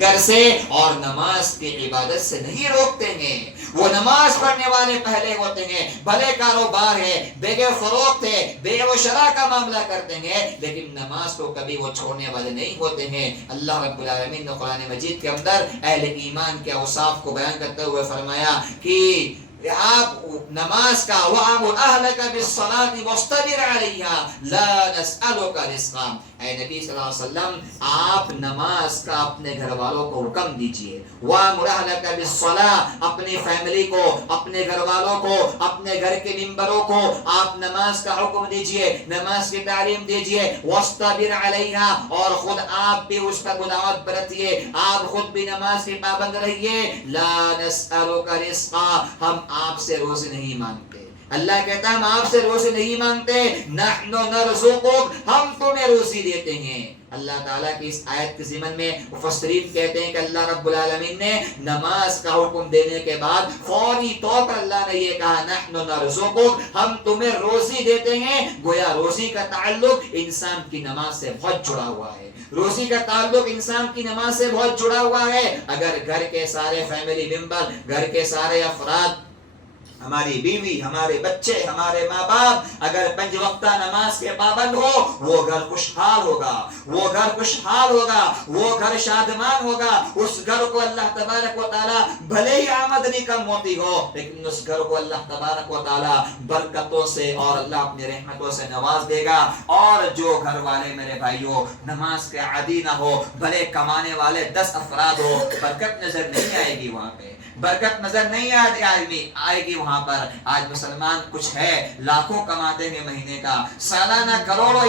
گھر سے اور نماز کی عبادت سے نہیں روکتے ہیں. وہ نماز پڑھنے والے پہلے ہوتے ہیں، بھلے کاروبار ہے، بیع فروخت ہے، بیع و شراء کا معاملہ کرتے ہیں، لیکن نماز کو کبھی وہ چھوڑنے والے نہیں ہوتے ہیں. اللہ رب العالمین نے قرآن مجید کے اندر اہل ایمان کے اوصاف کو بیان کرتے ہوئے فرمایا کہ آپ نماز کا وَأَمُرْ أَهْلَكَ بِالصَّلَاةِ وَاصْطَبِرْ عَلَيْهَا لَا نَسْأَلُكَ رِزْقًا. اے نبی صلی اللہ علیہ وسلم، آپ نماز کا اپنے گھر والوں کو حکم دیجئے. وَأَمُرْ أَهْلَكَ بِالصَّلَاةِ، اپنی فیملی کو، اپنے گھر والوں کو، اپنے گھر کے ممبروں کو آپ نماز کا حکم دیجئے، نماز کی تعلیم دیجئے. وَاصْطَبِرْ عَلَيْهَا، اور خود آپ بھی اس کا مداوت برتیے، آپ خود بھی نماز کی پابند رہیے. لَا نَسْأَلُكَ رِزْقًا، ہم آپ سے روزی نہیں مانگتے. اللہ کہتا ہے ہم آپ سے روزی نہیں مانگتے. نحن نرزقک، ہم تمہیں روزی دیتے ہیں. اللہ تعالیٰ کی اس آیت کے ضمن میں مفسرین کہتے ہیں کہ اللہ رب العالمین نے نماز کا حکم دینے کے بعد فوری طور پر اللہ نے یہ کہا نحن نرزقک، ہم تمہیں روزی دیتے ہیں. گویا روزی کا تعلق انسان کی نماز سے بہت جڑا ہوا ہے. روزی کا تعلق انسان کی نماز سے بہت جڑا ہوا ہے. اگر گھر کے سارے فیملی ممبر، گھر کے سارے افراد، ہماری بیوی، ہمارے بچے، ہمارے ماں باپ اگر 5 وقتہ نماز کے پابند ہو، وہ گھر خوشحال ہوگا، وہ گھر خوشحال ہوگا، وہ گھر شادمان ہوگا. اس گھر کو اللہ تبارک و تعالیٰ بھلے ہی آمدنی کم ہوتی ہو، لیکن اس گھر کو اللہ تبارک و تعالیٰ برکتوں سے اور اللہ اپنی رحمتوں سے نواز دے گا. اور جو گھر والے میرے بھائیوں نماز کے عادی نہ ہو، بھلے کمانے والے 10 افراد ہو، برکت نظر نہیں آئے گی وہاں پہ، برکت نظر نہیں آئے گی وہاں پر. آج مسلمان کچھ ہے لاکھوں کماتے ہیں مہینے کا، سالانہ کروڑوں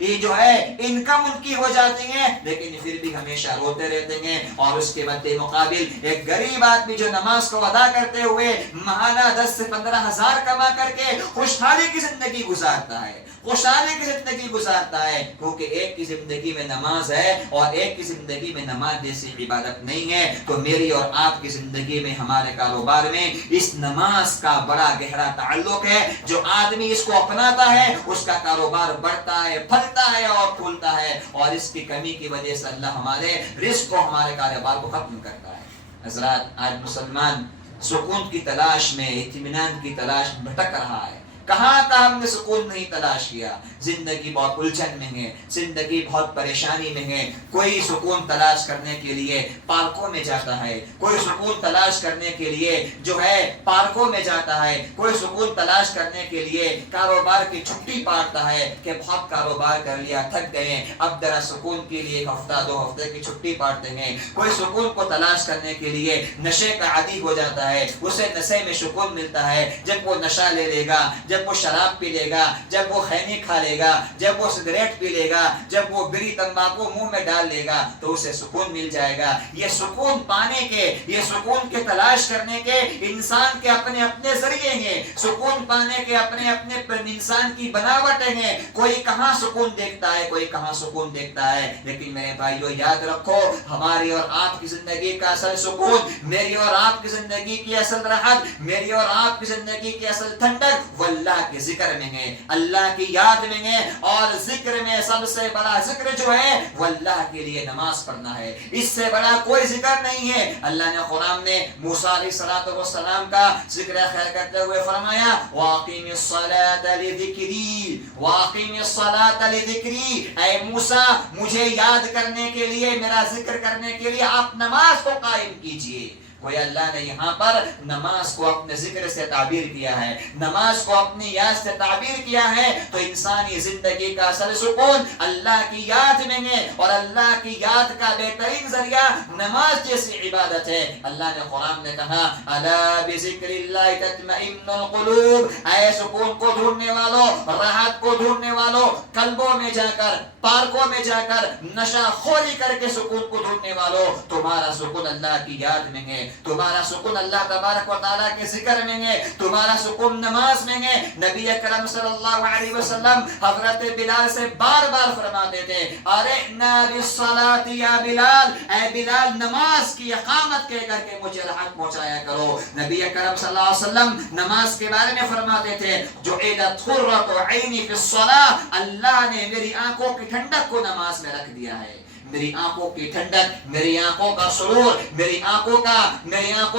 یہ جو ہے انکم ان کی ہو جاتی ہے، لیکن پھر بھی ہمیشہ روتے رہتے ہیں. اور اس کے مقابل ایک غریب آدمی جو نماز کو ادا کرتے ہوئے ماہانہ 10 سے 15 ہزار کما کر کے خوشحالی کی زندگی گزارتا ہے، خوشحالی کی زندگی گزارتا ہے. کیونکہ ایک کی زندگی میں نماز ہے اور ایک کی زندگی میں نماز جیسی عبادت نہیں ہے. تو میری اور آپ کی زندگی میں، ہمارے کاروبار میں اس نماز کا بڑا گہرا تعلق ہے. جو آدمی اس کو اپناتا ہے اس کا کاروبار بڑھتا ہے، پھلتا ہے اور پھولتا ہے. اور اس کی کمی کی وجہ سے اللہ ہمارے رزق کو، ہمارے کاروبار کو ختم کرتا ہے. حضرات، آج مسلمان سکون کی تلاش میں، اطمینان کی تلاش میں بھٹک رہا ہے. کہاں کا ہم نے سکون نہیں تلاش کیا. زندگی بہت الجھن میں ہے، زندگی بہت پریشانی میں ہے. کوئی سکون تلاش کرنے کے لیے پارکوں میں جاتا ہے، کوئی سکون تلاش کرنے کے لیے جو ہے پارکوں میں جاتا ہے، کوئی سکون تلاش کرنے کے لیے کاروبار کی چھٹی پاتا ہے کہ بہت کاروبار کر لیا، تھک گئے، اب ذرا سکون کے لیے 1 ہفتہ 2 ہفتے کی چھٹی پاتے ہیں. کوئی سکون کو تلاش کرنے کے لیے نشے کا عادی ہو جاتا ہے، اسے نشے میں سکون ملتا ہے. جب وہ نشہ لے لے گا، جب وہ شراب پی لے گا، جب وہ خیمے کھا لے گا، جب وہ سگریٹ پی لے گا، جب وہ بیڑی تمباکو منہ میں ڈال لے گا تو اسے سکون مل جائے گا. یہ سکون پانے کے، یہ سکون کے تلاش کرنے کے انسان کے اپنے اپنے ذریعے ہیں. سکون پانے کے اپنے اپنے انسان کی بناوٹیں ہیں. کوئی کہاں سکون دیکھتا ہے، کوئی کہاں سکون دیکھتا ہے. لیکن میرے بھائیو یاد رکھو، ہماری اور آپ کی زندگی کا اصل سکون، میری اور آپ کی زندگی کی اصل راحت، میری اور آپ کی زندگی کی اصل ٹھنڈک وہ اللہ کے ذکر میں ہے، اللہ کی یاد میں ہے. اور ذکر میں سب سے بڑا ذکر جو ہے وہ اللہ کے لیے نماز پڑھنا ہے. اس سے بڑا کوئی ذکر نہیں ہے. اللہ نے قرآن میں موسیٰ علیہ السلام کا ذکر خیر کرتے ہوئے فرمایا وَأَقِمِ الصَّلَاةَ لِذِكْرِي، وَأَقِمِ الصَّلَاةَ لِذِكْرِي، اے موسیٰ مجھے یاد کرنے کے لیے، میرا ذکر کرنے کے لیے آپ نماز کو قائم کیجئے. کوئی اللہ نے یہاں پر نماز کو اپنے ذکر سے تعبیر کیا ہے، نماز کو اپنی یاد سے تعبیر کیا ہے. تو انسانی زندگی کا اصل سکون اللہ کی یاد میں ہے، اور اللہ کی یاد کا بہترین ذریعہ نماز جیسی عبادت ہے. اللہ نے قرآن میں کہا الا بذکر اللہ تطمئن القلوب، اے سکون کو ڈھونڈنے والوں، راحت کو ڈھونڈنے والوں، قلبوں میں جا کر، پارکوں میں جا کر نشہ خوری کر کے سکون کو ڈھونڈنے والوں، تمہارا سکون اللہ کی یاد میں ہے، تمہارا سکون اللہ تبارک و تعالیٰ کے ذکر میں ہے، تمہارا سکون نماز میں ہے. نبی اکرم صلی اللہ علیہ وسلم حضرت بلال سے بار بار فرماتے تھے ارحنا بالصلاة یا بلال، اے بلال نماز کی اقامت کہہ کر کے مجھے راحت پہنچایا کرو. نبی اکرم صلی اللہ علیہ وسلم نماز کے بارے میں فرماتے تھے جعلت قرۃ عینی فی الصلاة، اللہ نے میری آنکھوں کی ٹھنڈک کو نماز میں رکھ دیا ہے، میری آنکھوں کی ٹھنڈک، میری آنکھوں کا سرور، میری آنکھوں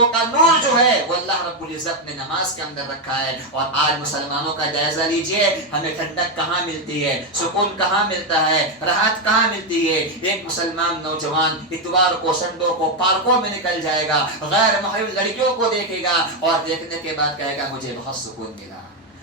کا نور جو ہے وہ اللہ رب العزت نے نماز کے اندر رکھا ہے۔ اور آج مسلمانوں کا جائزہ لیجئے، ہمیں ٹھنڈک کہاں ملتی ہے، سکون کہاں ملتا ہے، راحت کہاں ملتی ہے۔ ایک مسلمان نوجوان اتوار کو سنڈوں کو پارکوں میں نکل جائے گا، غیر محرم لڑکیوں کو دیکھے گا اور دیکھنے کے بعد کہے گا مجھے بہت سکون ملا،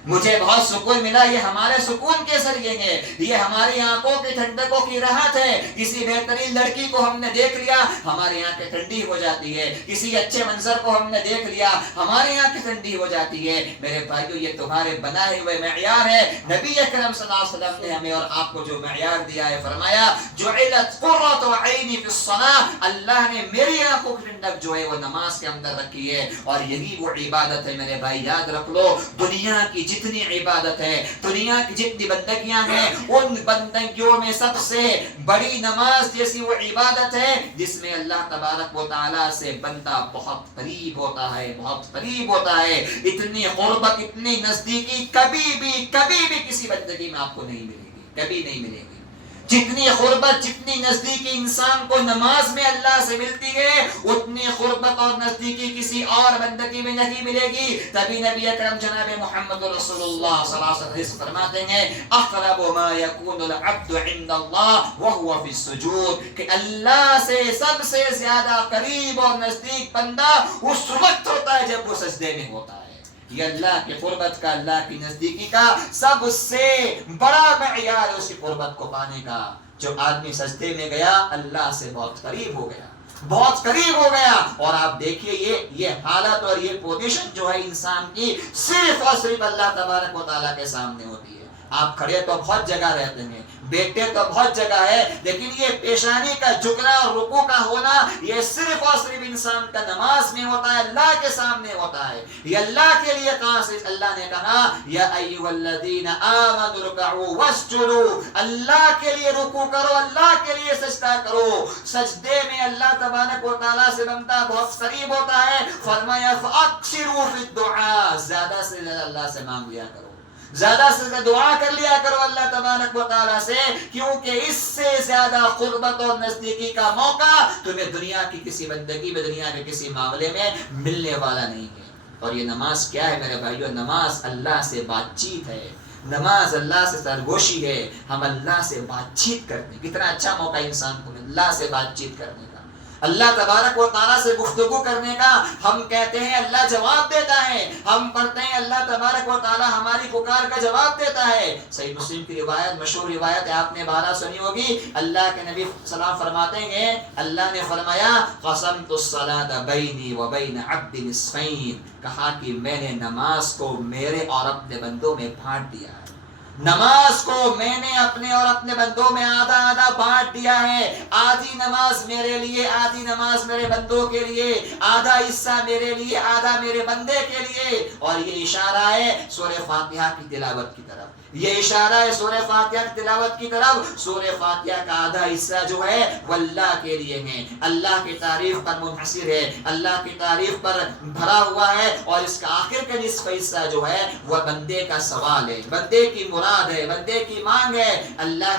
مجھے بہت سکون ملا۔ یہ ہمارے سکون کے ذریعے ہے، یہ ہماری آنکھوں کی ٹھنڈکوں کی راحت ہے۔ کسی بہترین لڑکی کو ہم نے دیکھ لیا، ہماری آنکھیں ٹھنڈی ہو جاتی ہے۔ کسی اچھے منظر کو ہم نے دیکھ لیا، ہماری آنکھیں ٹھنڈی ہو جاتی ہے۔ میرے بھائیو، یہ تمہارے بنائے ہوئے معیار ہے۔ نبی اکرم صلی اللہ علیہ وسلم نے ہمیں اور آپ کو جو معیار دیا ہے، فرمایا جعلت قرۃ عینی فی الصلاۃ، اللہ نے میری آنکھوں کی ٹھنڈک جو ہے وہ نماز کے اندر رکھی ہے۔ اور یہی وہ عبادت ہے میرے بھائی، یاد رکھ لو، دنیا کی جتنی عبادت ہے، دنیا کی جتنی بندگیاں ہیں، ان بندگیوں میں سب سے بڑی نماز جیسی وہ عبادت ہے جس میں اللہ تبارک و تعالیٰ سے بندہ بہت قریب ہوتا ہے، بہت قریب ہوتا ہے۔ اتنی قربت، اتنی نزدیکی کبھی بھی کسی بندگی میں آپ کو نہیں ملے گی، کبھی نہیں ملے گی۔ جتنی قربت، جتنی نزدیکی انسان کو نماز میں اللہ سے ملتی ہے، اتنی قربت اور نزدیکی کسی اور بندگی میں نہیں ملے گی۔ تبھی نبی اکرم جناب محمد رسول اللہ صلی اللہ علیہ وسلم فرماتے ہیں اقرب ما یکون العبد عند اللہ وهو فی السجود، کہ اللہ سے سب سے زیادہ قریب اور نزدیک بندہ اس وقت ہوتا ہے جب وہ سجدے میں ہوتا ہے۔ یہ اللہ کی قربت کا، اللہ کی نزدیکی کا سب سے بڑا معیار ہے اس کی قربت کو پانے کا۔ جو آدمی سجدے میں گیا، اللہ سے بہت قریب ہو گیا، بہت قریب ہو گیا۔ اور آپ دیکھیے یہ حالت اور یہ پوزیشن جو ہے انسان کی صرف اور صرف اللہ تبارک و تعالیٰ کے سامنے ہوتی ہے۔ آپ کھڑے تو بہت جگہ رہتے ہیں، بیٹھتے تو بہت جگہ ہے، لیکن یہ پیشانی کا جھکنا اور رکوع کا ہونا یہ صرف اور صرف انسان کا نماز میں ہوتا ہے، اللہ کے سامنے ہوتا ہے۔ یہ اللہ کے لیے کہاں سے اللہ نے کہا یا ایھا الذین آمنوا ارکعوا واسجدوا، اللہ کے لیے رکوع کرو، اللہ کے لیے سجدہ کرو۔ سجدے میں اللہ تبارک و تعالیٰ سے بندہ بہت قریب ہوتا ہے۔ فرمایا فاکثروا فی الدعاء، زیادہ سے زیادہ اللہ سے مانگ لیا کرو، زیادہ سے زیادہ دعا کر لیا کرو اللہ تبارک و تعالیٰ سے، کیونکہ اس سے زیادہ قربت اور نزدیکی کا موقع تمہیں دنیا کی کسی بندگی میں، دنیا کے کسی معاملے میں ملنے والا نہیں ہے۔ اور یہ نماز کیا ہے میرے بھائیو؟ نماز اللہ سے بات چیت ہے، نماز اللہ سے سرگوشی ہے۔ ہم اللہ سے بات چیت کرتے ہیں، کتنا اچھا موقع انسان کو اللہ سے بات چیت کرنے کا، اللہ تبارک و تعالیٰ سے گفتگو کرنے کا۔ ہم کہتے ہیں اللہ جواب دیتا ہے، ہم پڑھتے ہیں اللہ تبارک و تعالیٰ ہماری پکار کا جواب دیتا ہے۔ صحیح مسلم کی روایت، مشہور روایت ہے، آپ نے بارہ سنی ہوگی۔ اللہ کے نبی سلام فرماتے ہیں، اللہ نے فرمایا قسمت الصلاۃ بینی و بین عبد نصفین، کہا کہ میں نے نماز کو میرے اور اپنے بندوں میں بانٹ دیا ہے، نماز کو میں نے اپنے اور اپنے بندوں میں آدھا آدھا بانٹ دیا ہے۔ آدھی نماز میرے لیے، آدھی نماز میرے بندوں کے لیے، آدھا حصہ میرے لیے، آدھا میرے بندے کے لیے۔ اور یہ اشارہ ہے سورہ فاتحہ کی تلاوت کی طرف، یہ اشارہ ہے سورہ فاتحہ کی تلاوت کی طرف۔ سورہ فاتحہ کا آدھا حصہ جو ہے وہ اللہ کے لیے ہے، اللہ کی تعریف پر منحصر ہے، اللہ کی تعریف پر بھرا ہوا ہے۔ اور اس کا آخر کا نصف حصہ جو ہے وہ بندے کا سوال ہے، بندے کی مراد ہے، بندے کی مانگ ہے۔ اللہ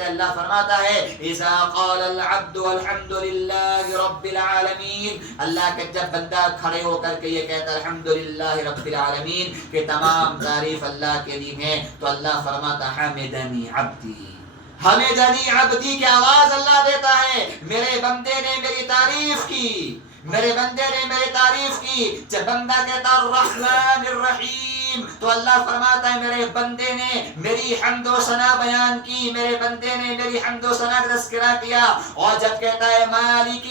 اللہ فرماتا ہے اذا قال العبد الحمد للہ رب العالمین، اللہ کے جب بندہ کھڑے ہو کر کے یہ کہتا ہے الحمدللہ رب العالمین کہ تمام تعریف اللہ کے لیے ہے، تو اللہ فرماتا حمدنی عبدی، حمدنی عبدی کی آواز اللہ دیتا ہے، میرے بندے نے میری تعریف کی، میرے بندے نے میری تعریف کی۔ جب بندہ کہتا الرحمن الرحیم، تو اللہ فرماتا ہے میرے بندے نے میری حمد و ثنا بیان کی، میرے بندے نے میری حمد و ثنا کا تذکرہ کیا۔ اور جب کہتا ہے مالک